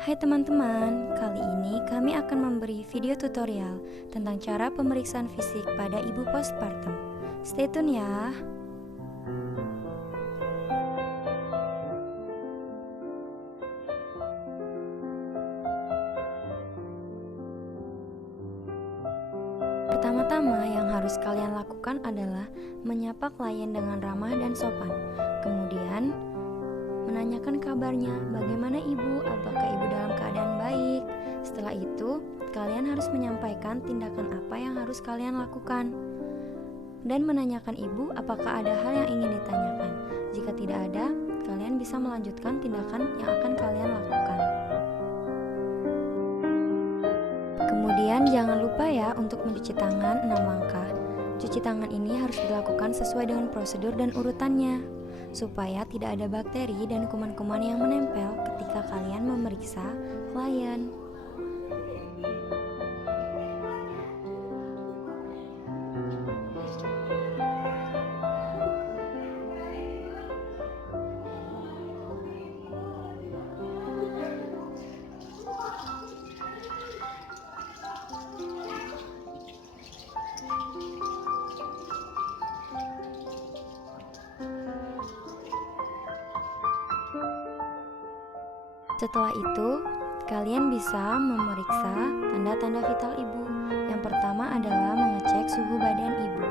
Hai teman-teman, kali ini kami akan memberi video tutorial tentang cara pemeriksaan fisik pada ibu postpartum. Stay tune ya. Pertama-tama yang harus kalian lakukan adalah menyapa klien dengan ramah dan sopan. Kemudian, menanyakan kabarnya, bagaimana ibu, apakah ibu dalam keadaan baik. Setelah itu, kalian harus menyampaikan tindakan apa yang harus kalian lakukan. Dan menanyakan ibu apakah ada hal yang ingin ditanyakan. Jika tidak ada, kalian bisa melanjutkan tindakan yang akan kalian lakukan. Kemudian jangan lupa ya untuk mencuci tangan 6 langkah. Cuci tangan ini harus dilakukan sesuai dengan prosedur dan urutannya, supaya tidak ada bakteri dan kuman-kuman yang menempel ketika kalian memeriksa klien. Setelah itu, kalian bisa memeriksa tanda-tanda vital ibu. Yang pertama adalah mengecek suhu badan ibu.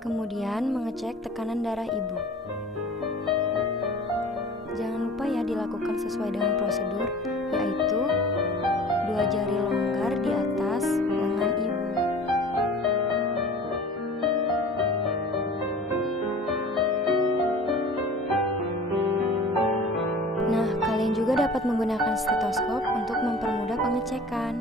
Kemudian mengecek tekanan darah ibu. Jangan lupa ya dilakukan sesuai dengan prosedur, yaitu 2 jari longgar di atas lengan ibu. Nah, kalian juga dapat menggunakan stetoskop untuk mempermudah pengecekan.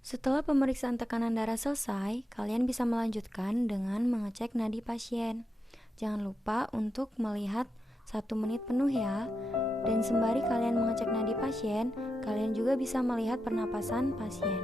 Setelah pemeriksaan tekanan darah selesai, kalian bisa melanjutkan dengan mengecek nadi pasien. Jangan lupa untuk melihat 1 menit penuh ya. Dan sembari kalian mengecek nadi pasien, kalian juga bisa melihat pernapasan pasien.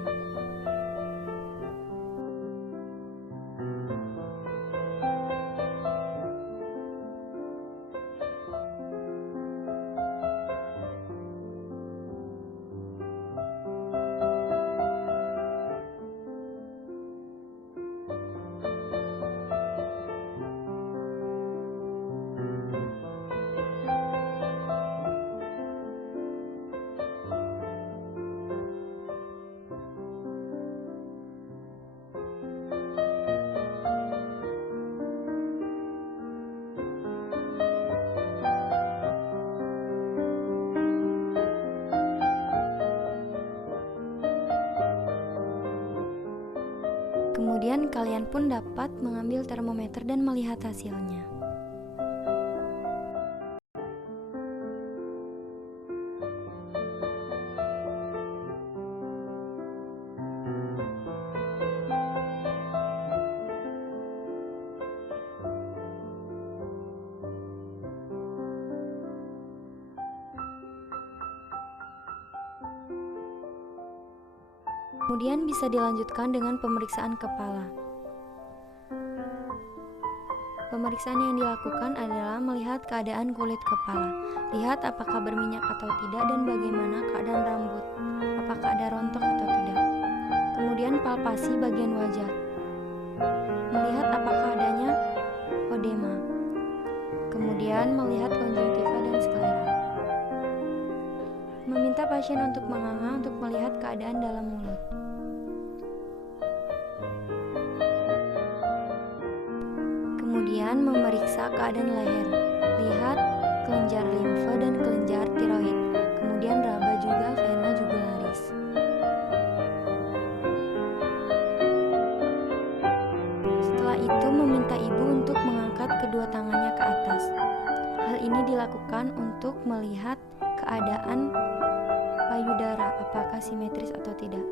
Kemudian kalian pun dapat mengambil termometer dan melihat hasilnya. Kemudian bisa dilanjutkan dengan pemeriksaan kepala. Pemeriksaan yang dilakukan adalah melihat keadaan kulit kepala. Lihat apakah berminyak atau tidak dan bagaimana keadaan rambut. Apakah ada rontok atau tidak. Kemudian palpasi bagian wajah. Melihat apakah adanya odema. Kemudian melihat konjungtiva dan Meminta pasien untuk menganga untuk melihat keadaan dalam mulut. Kemudian memeriksa keadaan leher. Lihat kelenjar limfe dan kelenjar tiroid. Kemudian raba juga vena jugularis. Setelah itu meminta ibu untuk mengangkat kedua tangannya ke atas. Hal ini dilakukan untuk melihat keadaan payudara apakah simetris atau tidak.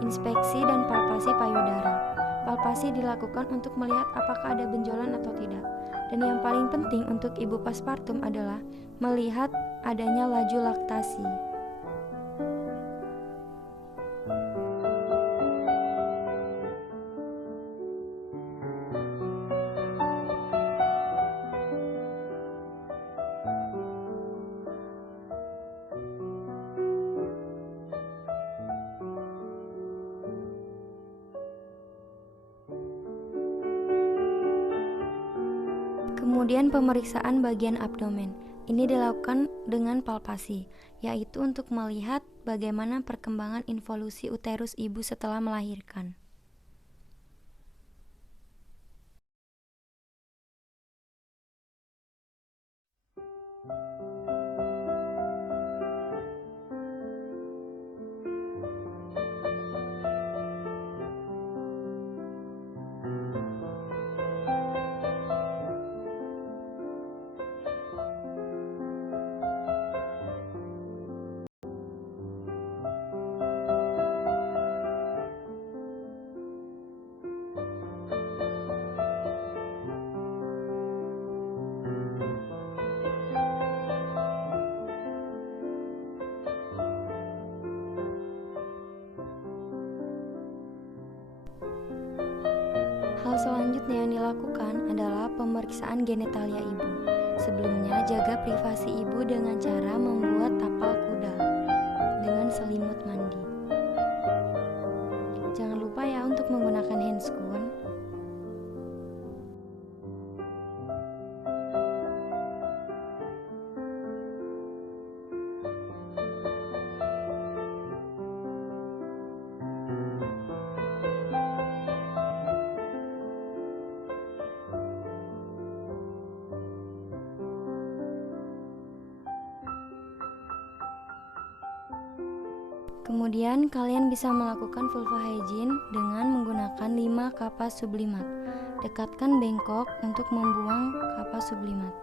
Inspeksi dan palpasi payudara. Palpasi dilakukan untuk melihat apakah ada benjolan atau tidak. Dan yang paling penting untuk ibu paspartum adalah melihat adanya laju laktasi. Kemudian pemeriksaan bagian abdomen. Ini dilakukan dengan palpasi, yaitu untuk melihat bagaimana perkembangan involusi uterus ibu setelah melahirkan. Hal selanjutnya yang dilakukan adalah pemeriksaan genitalia ibu. Sebelumnya, jaga privasi ibu dengan cara membuat tapal kuda dengan selimut mandi. Jangan lupa ya untuk menggunakan handscoon. Kemudian kalian bisa melakukan vulva hygiene dengan menggunakan 5 kapas sublimat. Dekatkan bengkok untuk membuang kapas sublimat.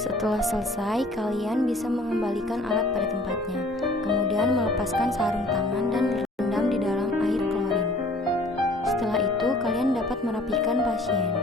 Setelah selesai, kalian bisa mengembalikan alat pada tempatnya. Kemudian melepaskan sarung tangan dan rendam di dalam air klorin. Setelah itu, kalian dapat merapikan pasien.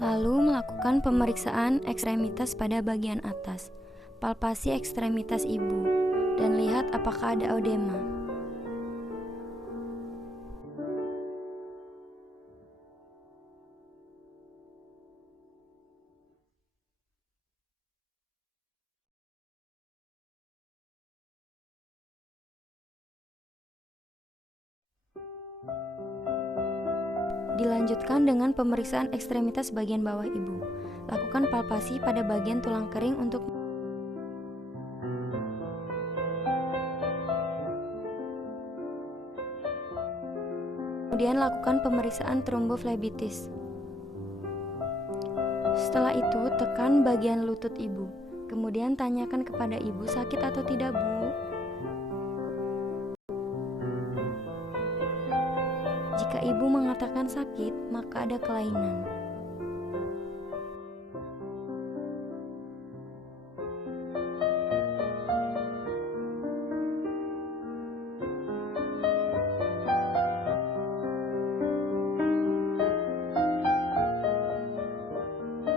Lalu melakukan pemeriksaan ekstremitas pada bagian atas. Palpasi ekstremitas ibu dan lihat apakah ada ödema. Dilanjutkan dengan pemeriksaan ekstremitas bagian bawah ibu. Lakukan palpasi pada bagian tulang kering untuk Kemudian lakukan pemeriksaan tromboflebitis. Setelah itu, tekan bagian lutut ibu. Kemudian tanyakan kepada ibu sakit atau tidak, Bu. Jika ibu mengatakan sakit, maka ada kelainan.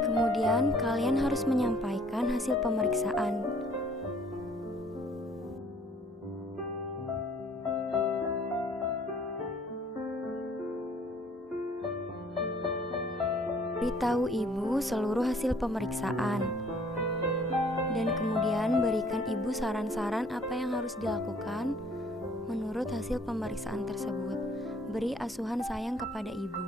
Kemudian, kalian harus menyampaikan hasil pemeriksaan. Beritahu ibu seluruh hasil pemeriksaan, dan kemudian berikan ibu saran-saran apa yang harus dilakukan menurut hasil pemeriksaan tersebut. Beri asuhan sayang kepada ibu.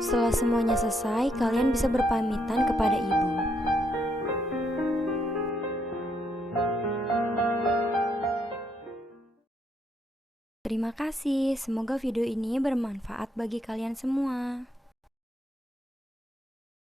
Setelah semuanya selesai, kalian bisa berpamitan kepada ibu. Terima kasih, semoga video ini bermanfaat bagi kalian semua.